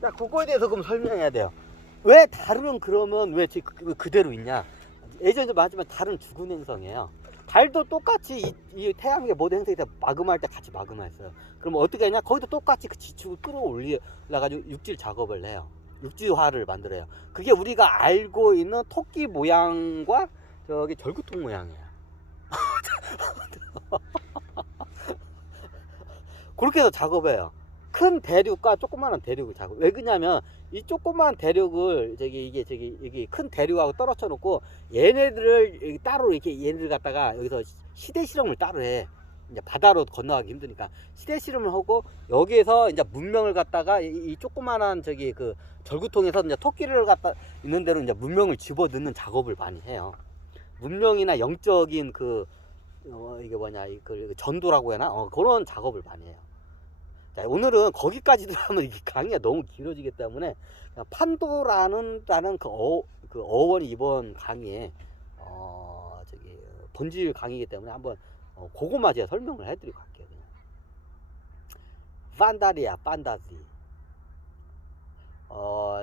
자, 그거에 대해서 그럼 설명해야 돼요. 왜 달은 그러면 왜 그대로 있냐? 예전에 말했지만 달은 죽은 행성이에요. 달도 똑같이 이 태양계 모든 행성이 다 마그마할 때 같이 마그마했어요. 그럼 어떻게 하냐? 거기도 똑같이 그 지축을 끌어올려가지고 육질 작업을 해요. 육지화를 만들어요. 그게 우리가 알고 있는 토끼 모양과 저기 절구통 모양이에요. 그렇게 해서 작업해요. 큰 대륙과 조그마한 대륙을 작업. 왜 그러냐면 이 조그마한 대륙을 이게 큰 대륙하고 떨어져 놓고 얘네들을 따로 이렇게 얘네들 갖다가 여기서 시대 실험을 따로 해. 이제 바다로 건너가기 힘드니까 시대 실험을 하고 여기에서 이제 문명을 갖다가 이 조그마한 저기 그 절구통에서 이제 토끼를 갖다 있는 대로 이제 문명을 집어 넣는 작업을 많이 해요. 문명이나 영적인 이게 뭐냐 그 전도라고 해나 그런 작업을 많이 해요. 자, 오늘은 거기까지도 하면 이게 강의가 너무 길어지기 때문에 판도라는 그 어원 이번 강의에 본질 강의이기 때문에 한번 그거만 제가 설명을 해드리고 갈게요. 그냥. 판다리아 판다지.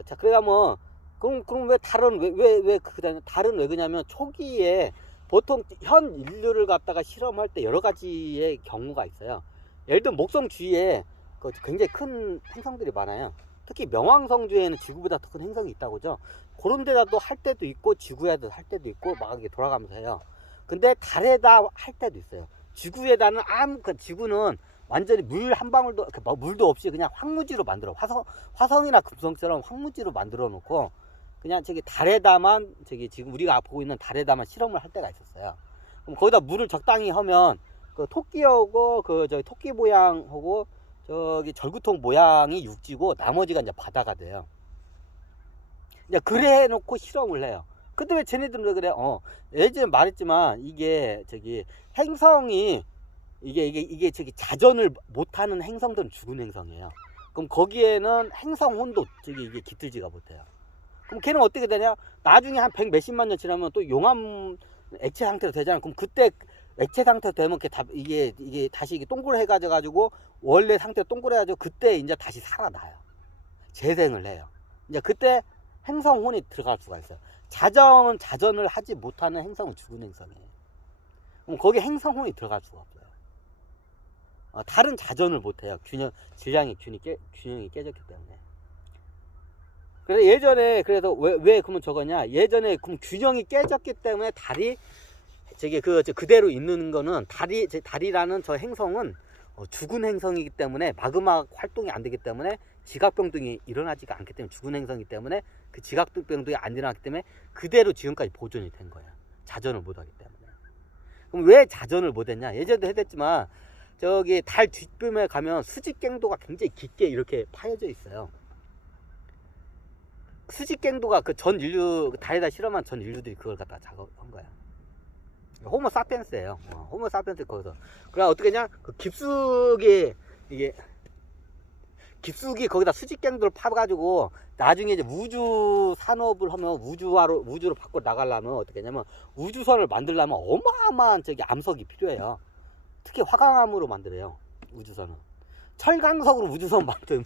자, 그러면 그럼 왜 달은 달은 왜 그러냐면 초기에 보통 현 인류를 갖다가 실험할 때 여러 가지의 경우가 있어요. 예를 들면 목성 주위에 굉장히 큰 행성들이 많아요. 특히 명왕성 주에는 지구보다 더 큰 행성이 있다고 하죠. 그런 데다도 할 때도 있고 지구에도 할 때도 있고 막 이렇게 돌아가면서 해요. 근데 달에다 할 때도 있어요. 지구에다는 지구는 완전히 물 한 방울도 물도 없이 그냥 황무지로 만들어 화성이나 금성처럼 황무지로 만들어 놓고 그냥 저기 달에다만 지금 우리가 보고 있는 달에다만 실험을 할 때가 있었어요. 그럼 거기다 물을 적당히 하면 그 토끼하고 저기 토끼 모양하고 저기 절구통 모양이 육지고 나머지가 이제 바다가 돼요. 이제 그래 해놓고 실험을 해요. 근데 왜 쟤네들은 왜 그래? 예전에 말했지만 이게 저기 행성이 이게 저기 자전을 못하는 행성들은 죽은 행성이에요. 그럼 거기에는 행성혼도 이게 깃들지가 못해요. 그럼 걔는 어떻게 되냐? 나중에 한 100 몇십만 년 지나면 또 용암 액체 상태로 되잖아. 그럼 그때 액체 상태로 되면 이게 다시 이게 동그래가지고 원래 상태로 동그래가지고 그때 이제 다시 살아나요. 재생을 해요. 이제 그때 행성혼이 들어갈 수가 있어요. 자전을 하지 못하는 행성은 죽은 행성이에요. 그럼 거기 행성혼이 들어갈 수가 없어요. 다른 자전을 못해요. 균형이 깨졌기 때문에. 그래서 예전에 왜 그러면 저거냐? 예전에 그럼 균형이 깨졌기 때문에 달이 그대로 있는 거는 달이라는 저 행성은 죽은 행성이기 때문에 마그마 활동이 안 되기 때문에 지각병동이 일어나지가 않기 때문에 죽은 행성이기 때문에 그 지각병동이 안 일어나기 때문에 그대로 지금까지 보존이 된 거야. 자전을 못하기 때문에. 그럼 왜 자전을 못했냐? 예전에도 해댔지만 저기 달 뒷부분에 가면 수직갱도가 굉장히 깊게 이렇게 파여져 있어요. 수직갱도가 달에다 실험한 전 인류들이 그걸 갖다 작업한 거야. 호모 사피엔스예요. 호모 사피엔스 거기서. 그럼 어떻게 하냐? 그 깊숙이 거기다 수직갱도를 파가지고 나중에 이제 우주 산업을 하면 우주로 밖으로 나가려면 어떻게 하냐면 우주선을 만들려면 어마어마한 암석이 필요해요. 특히 화강암으로 만들어요. 우주선은. 철강석으로 우주선 만들면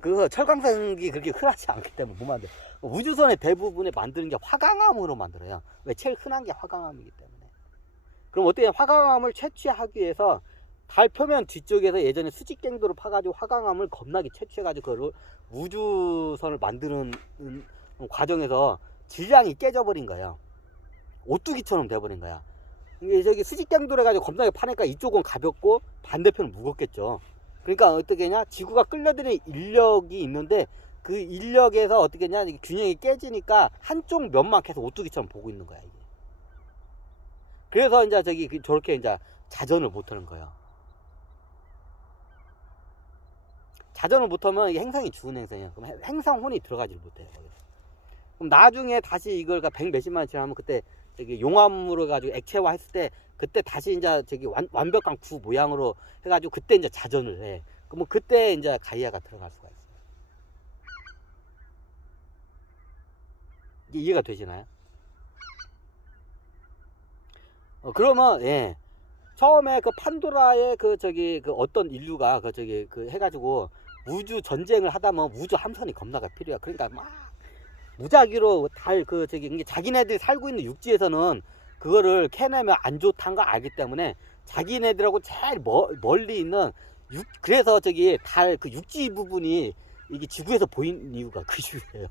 그 철강석이 그렇게 흔하지 않기 때문에 못 만들어요. 우주선의 대부분에 만드는 게 화강암으로 만들어요. 왜? 제일 흔한 게 화강암이기 때문에. 그럼 어떻게 화강암을 채취하기 위해서 달 표면 뒤쪽에서 예전에 수직갱도를 파가지고 화강암을 겁나게 채취해가지고 그걸 우주선을 만드는 과정에서 질량이 깨져버린 거예요. 오뚜기처럼 돼버린 거야. 이게 저기 수직갱도를 해가지고 겁나게 파니까 이쪽은 가볍고 반대편은 무겁겠죠. 그러니까 어떻게 했냐? 지구가 끌려들이는 인력이 있는데 그 인력에서 어떻게 했냐? 균형이 깨지니까 한쪽 면만 계속 오뚜기처럼 보고 있는 거야, 이게. 그래서 이제 저렇게 이제 자전을 못하는 거예요. 자전을 못하면 이게 행성이 죽은 행성이에요. 그럼 행성혼이 들어가지를 못해요. 그럼 나중에 다시 이걸 100 몇십만 년 지나면 그때 용암으로 가지고 액체화 했을 때 그때 다시 이제 완벽한 구 모양으로 해가지고 그때 이제 자전을 해. 그러면 그때 이제 가이아가 들어갈 수가 있어요. 이게 이해가 되시나요? 그러면 예. 처음에 그 판도라의 어떤 인류가 해가지고 우주 전쟁을 하다 보면 우주 함선이 겁나가 필요해. 그러니까 막 무작위로 이게 자기네들이 살고 있는 육지에서는 그거를 캐내면 안 좋다는 걸 알기 때문에 자기네들하고 제일 멀리 있는 그래서 그 육지 부분이 이게 지구에서 보이는 이유가 그 이유예요.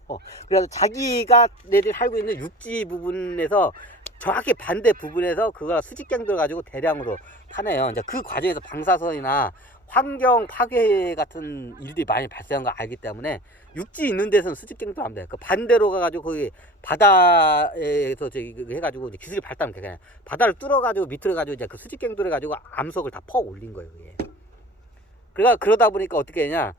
그래서 자기가 네들이 살고 있는 육지 부분에서 정확히 반대 부분에서 그거 수직갱도를 가지고 대량으로 타내요. 이제 그 과정에서 방사선이나 환경 파괴 같은 일들이 많이 발생한 걸 알기 때문에 육지 있는 데서는 수직갱도를 하면 돼요. 그 반대로 가가지고 거기 바다에서 해가지고 이제 기술이 발달하면 그냥 바다를 뚫어가지고 밑으로 가지고 이제 그 수직갱도를 가지고 암석을 다 퍼 올린 거예요. 그게. 그러다 보니까 어떻게 되냐?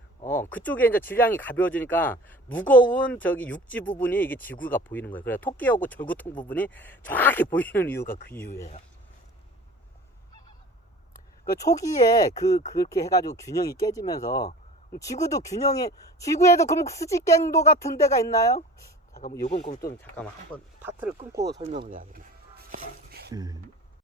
그쪽에 이제 질량이 가벼워지니까 무거운 육지 부분이 이게 지구가 보이는 거예요. 그래서 토끼하고 절구통 부분이 정확히 보이는 이유가 그 이유예요. 그 초기에 그렇게 해가지고 균형이 깨지면서 지구에도 그럼 수직갱도 같은 데가 있나요? 잠깐만, 요건 그럼 좀 잠깐만 한번 파트를 끊고 설명을 해야겠네.